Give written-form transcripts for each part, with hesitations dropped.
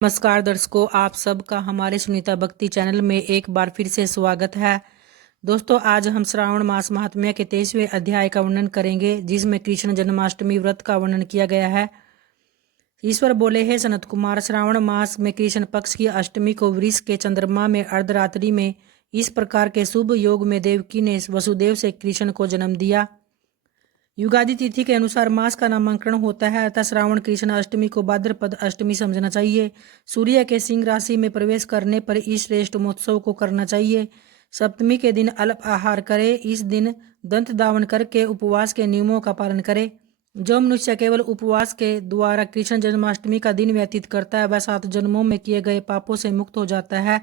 नमस्कार दर्शकों, आप सबका हमारे सुनीता भक्ति चैनल में एक बार फिर से स्वागत है। दोस्तों, आज हम श्रावण मास महात्म्य के 23वें अध्याय का वर्णन करेंगे, जिसमें कृष्ण जन्माष्टमी व्रत का वर्णन किया गया है। ईश्वर बोले, हे सनत कुमार, श्रावण मास में कृष्ण पक्ष की अष्टमी को वृष के चंद्रमा में अर्धरात्रि में इस प्रकार के शुभ योग में देवकी ने वसुदेव से कृष्ण को जन्म दिया। युगादि तिथि के अनुसार मास का नामकरण होता है, अतः श्रावण कृष्ण अष्टमी को भाद्रपद अष्टमी समझना चाहिए। सूर्य के सिंह राशि में प्रवेश करने पर इस श्रेष्ठ महोत्सव को करना चाहिए। सप्तमी के दिन अल्प आहार करे। इस दिन दंत धावन करके उपवास के नियमों का पालन करे। जो मनुष्य केवल उपवास के द्वारा कृष्ण जन्माष्टमी का दिन व्यतीत करता है, वह 7 जन्मों में किए गए पापों से मुक्त हो जाता है।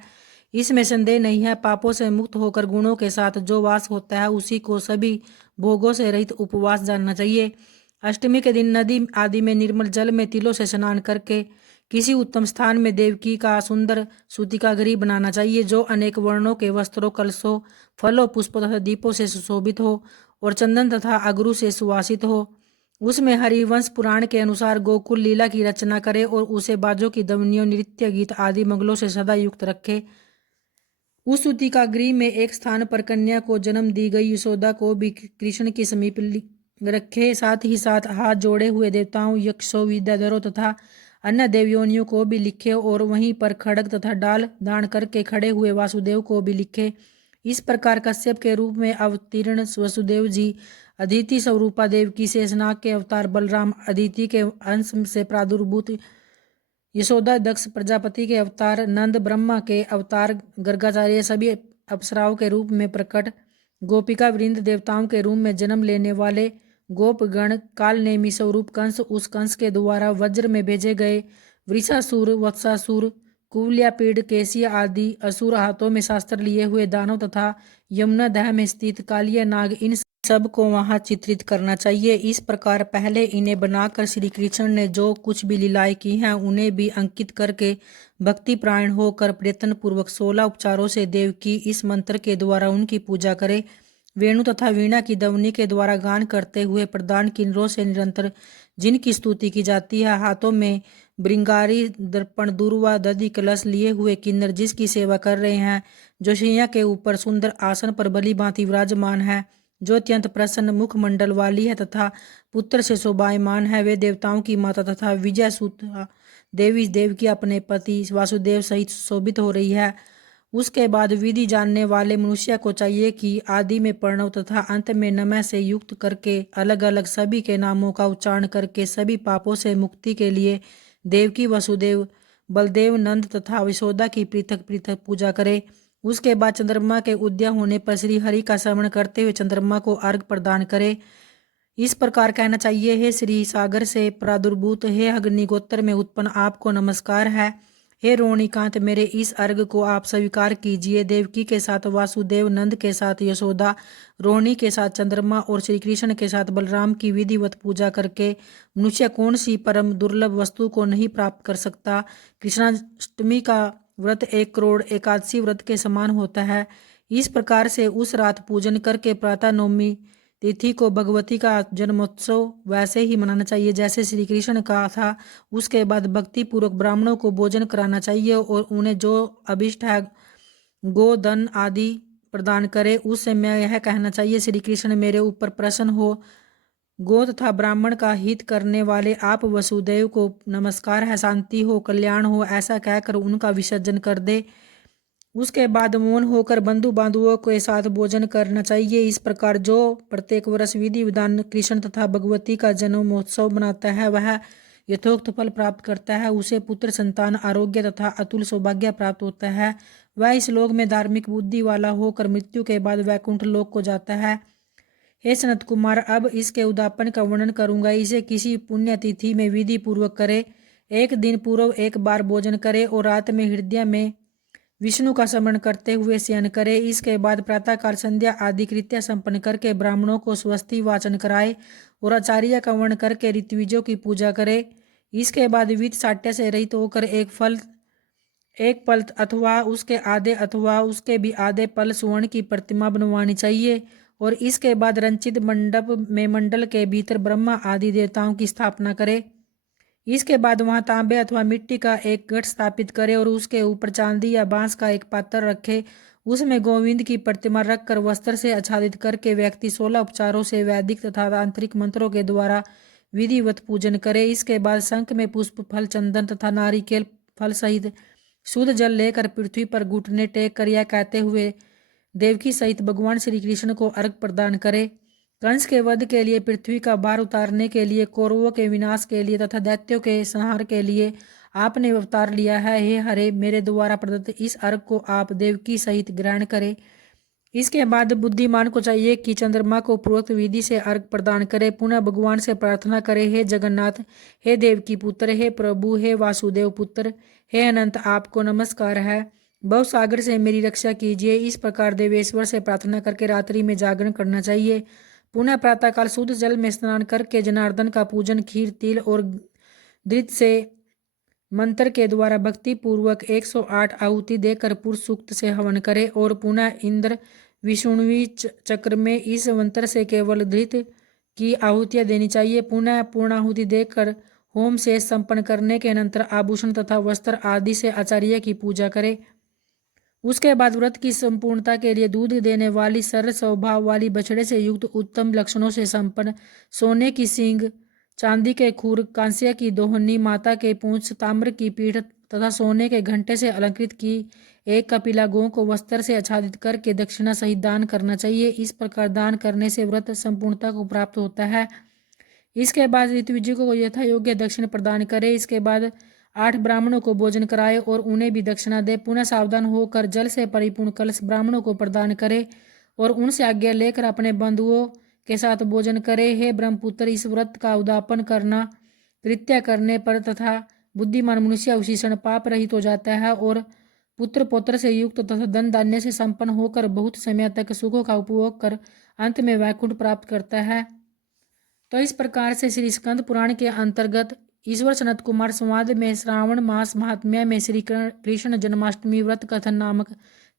इसमें संदेह नहीं है। पापों से मुक्त होकर गुणों के साथ जो वास होता है, उसी को सभी भोगों से रहित उपवास जानना चाहिए। अष्टमी के दिन नदी आदि में निर्मल जल में तिलों से स्नान करके किसी उत्तम स्थान में देवकी का सुंदर सूतिका गृह बनाना चाहिए, जो अनेक वर्णों के वस्त्रों, कलशों, फलों, पुष्पों तथा दीपों से सुशोभित हो और चंदन तथा अगरू से सुवासित हो। उसमें हरिवंश पुराण के अनुसार गोकुल लीला की रचना करे और उसे बाजों की ध्वनियों, नृत्य, गीत आदि मंगलों से सदा युक्त रखे। उस सूतिका गृह में एक स्थान पर कन्या को जन्म दी गई यशोदा को भी कृष्ण के समीप रखे। साथ ही साथ हाथ जोड़े हुए देवताओं, यक्षों, विद्याधरों तथा अन्य देवयोनियों को भी लिखे और वहीं पर खड्ग तथा डाल दान करके खड़े हुए वासुदेव को भी लिखे। इस प्रकार कश्यप के रूप में अवतीर्ण वसुदेव जी, अदिति स्वरूपा देवकी, शेषनाग के अवतार बलराम, अदिति के अंश से प्रादुर्भूत यशोदा, दक्ष प्रजापति के अवतार नंद, ब्रह्मा के अवतार गर्गाचार्य, सभी अप्सराओं के रूप में प्रकट, गोपिका वृंद, देवताओं के रूप में जन्म लेने वाले गोपगण, काल नेमी स्वरूप कंस, उस कंस के द्वारा वज्र में भेजे गए वृषासुर, वत्सासुर, कुवलयापीड़, केसिया आदि असुर, हाथों में शास्त्र लिए हुए दानव तथा यमुना दह में स्थित कालिया नाग, इन सब को वहां चित्रित करना चाहिए। इस प्रकार पहले इन्हें बनाकर श्री कृष्ण ने जो कुछ भी लीलाएं की हैं, उन्हें भी अंकित करके भक्ति प्राण होकर प्रयत्न पूर्वक 16 उपचारों से देवकी इस मंत्र के द्वारा उनकी पूजा करे। वेणु तथा वीणा की ध्वनि के द्वारा गान करते हुए प्रधान किन्नरों से निरंतर जिनकी स्तुति की जाती है, हाथों में श्रृंगारी दर्पण, दूर्वा, दधि कलश लिए हुए किन्नर जिसकी सेवा कर रहे हैं, जो शैया के ऊपर सुंदर आसन पर भली भांति विराजमान है, जो अत्यंत प्रसन्न मुखमंडल वाली है तथा पुत्र से शोभायमान है, वे देवताओं की माता तथा विजय सुता देवी देवकी अपने पति वासुदेव सहित शोभित हो रही है। उसके बाद विधि जानने वाले मनुष्य को चाहिए कि आदि में प्रणव तथा अंत में नमः से युक्त करके अलग अलग सभी के नामों का उच्चारण करके सभी पापों से मुक्ति के लिए देवकी, वसुदेव, बलदेव, नंद तथा यशोदा की पृथक पृथक पूजा करे। उसके बाद चंद्रमा के उदय होने पर श्री हरि का स्मरण करते हुए चंद्रमा को अर्घ प्रदान करे। इस प्रकार कहना चाहिए, हे श्री सागर से प्रादुर्भूत, हे अग्निगोत्र में उत्पन्न, आपको नमस्कार है। हे रोहिणीकांत, मेरे इस अर्घ को आप स्वीकार कीजिए। देवकी के साथ वासुदेव, नंद के साथ यशोदा, रोहिणी के साथ चंद्रमा और श्री कृष्ण के साथ बलराम की विधिवत पूजा करके मनुष्य कौन सी परम दुर्लभ वस्तु को नहीं प्राप्त कर सकता। कृष्णाष्टमी का व्रत 1 करोड़ एकादशी व्रत के समान होता है। इस प्रकार से उस रात पूजन करके प्रातः नवमी तिथि को भगवती का जन्मोत्सव वैसे ही मनाना चाहिए जैसे श्री कृष्ण का था। उसके बाद भक्ति पूर्वक ब्राह्मणों को भोजन कराना चाहिए और उन्हें जो अभिष्ट है गो, धन आदि प्रदान करे। उस समय यह कहना चाहिए, श्री कृष्ण मेरे ऊपर प्रसन्न हो। गो तथा ब्राह्मण का हित करने वाले आप वसुदेव को नमस्कार है, शांति हो, कल्याण हो, ऐसा कहकर उनका विसर्जन कर दे। उसके बाद मौन होकर बंधु बांधवों के साथ भोजन करना चाहिए। इस प्रकार जो प्रत्येक वर्ष विधि विधान कृष्ण तथा भगवती का जन्म महोत्सव मनाता है, वह यथोक्त फल प्राप्त करता है। उसे पुत्र, संतान, आरोग्य तथा अतुल सौभाग्य प्राप्त होता है। वह इस लोक में धार्मिक बुद्धि वाला होकर मृत्यु के बाद वैकुंठ लोक को जाता है। हे सनत कुमार, अब इसके उद्यापन का वर्णन करूंगा। इसे किसी पुण्य तिथि में विधि पूर्वक करे। एक दिन पूर्व एक बार भोजन करे और रात में हृदय में विष्णु का स्मरण करते हुए शयन करे। इसके बाद प्रातःकाल संध्या आदि कृत्य संपन्न करके ब्राह्मणों को स्वस्ति वाचन कराए और आचार्य का वर्ण करके ऋत्विजों की पूजा करे। इसके बाद वित्त साट्य से रहित होकर एक पल अथवा उसके आधे अथवा उसके भी आधे पल स्वर्ण की प्रतिमा बनवानी चाहिए और इसके बाद रंचित मंडप में मंडल के भीतर ब्रह्मा आदि देवताओं की स्थापना करे। इसके बाद वहां तांबे अथवा मिट्टी का एक घट स्थापित करे और उसके ऊपर चांदी या बांस का एक पात्र रखे। उसमें गोविंद की प्रतिमा रखकर वस्त्र से आच्छादित करके व्यक्ति 16 उपचारों से वैदिक तथा तांत्रिक मंत्रों के द्वारा विधिवत पूजन करे। इसके बाद शंख में पुष्प, फल, चंदन तथा नारिकेल फल सहित शुद्ध जल लेकर पृथ्वी पर घुटने टेक कर यह कहते हुए देवकी सहित भगवान श्री कृष्ण को अर्घ प्रदान करे। कंस के वध के लिए, पृथ्वी का भार उतारने के लिए, कौरवों के विनाश के लिए तथा दैत्यों के संहार के लिए आपने अवतार लिया है। हे हरे, मेरे द्वारा प्रदत्त इस अर्घ को आप देवकी सहित ग्रहण करें। इसके बाद बुद्धिमान को चाहिए कि चंद्रमा को पूर्वोक्त विधि से अर्घ प्रदान करे। पुनः भगवान से प्रार्थना करे, हे जगन्नाथ, हे देवकी पुत्र, हे प्रभु, हे वासुदेव पुत्र, हे अनंत, आपको नमस्कार है। भवसागर से मेरी रक्षा कीजिए। इस प्रकार देवेश्वर से प्रार्थना करके रात्रि में जागरण करना चाहिए। पुनः प्रातःकाल शुद्ध जल में स्नान करके जनार्दन का पूजन खीर, तिल और घृत से मंत्र के द्वारा भक्ति पूर्वक 108 आहुति देकर पुरुष सूक्त से हवन करे और पुनः इंद्र विष्णुवी चक्र में इस मंत्र से केवल घृत की आहुतियां देनी चाहिए। पुनः पूर्णाहुति देकर होम से संपन्न करने के अनंतर आभूषण तथा वस्त्र आदि से आचार्य की पूजा करे। उसके बाद व्रत की संपूर्णता के लिए दूध देने वाली सरल स्वभाव वाली बछड़े से युक्त उत्तम लक्षणों से संपन्न सोने की सींग, चांदी के खूर, कांस्य की दोहनी, माता के पूंछ, ताम्र की पीठ तथा सोने के घंटे से अलंकृत की एक कपिला गौ को वस्त्र से आच्छादित करके दक्षिणा सहित दान करना चाहिए। इस प्रकार दान करने से व्रत संपूर्णता को प्राप्त होता है। इसके बाद ऋतुविज को यथा योग्य दक्षिण प्रदान करे। इसके बाद 8 ब्राह्मणों को भोजन कराए और उन्हें भी दक्षिणा दे। पुनः सावधान होकर जल से परिपूर्ण कलश ब्राह्मणों को प्रदान करे और उनसे आज्ञा लेकर अपने बंधुओं के साथ भोजन करे। हे ब्रह्मपुत्र, इस व्रत का उद्यापन करना कृत्य करने पर तथा बुद्धिमान मनुष्य उसी पाप रहित हो जाता है और पुत्र पौत्र से युक्त तथा धन धान्य से संपन्न होकर बहुत समय तक सुखों का उपभोग कर अंत में वैकुंठ प्राप्त करता है। तो इस प्रकार से श्री स्कंद पुराण के अंतर्गत ईश्वर सनत कुमार संवाद में श्रावण मास महात्म्य में श्री कृष्ण जन्माष्टमी व्रत कथन नामक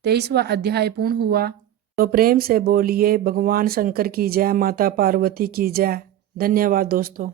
23वां अध्याय पूर्ण हुआ। तो प्रेम से बोलिए भगवान शंकर की जय, माता पार्वती की जय। धन्यवाद दोस्तों।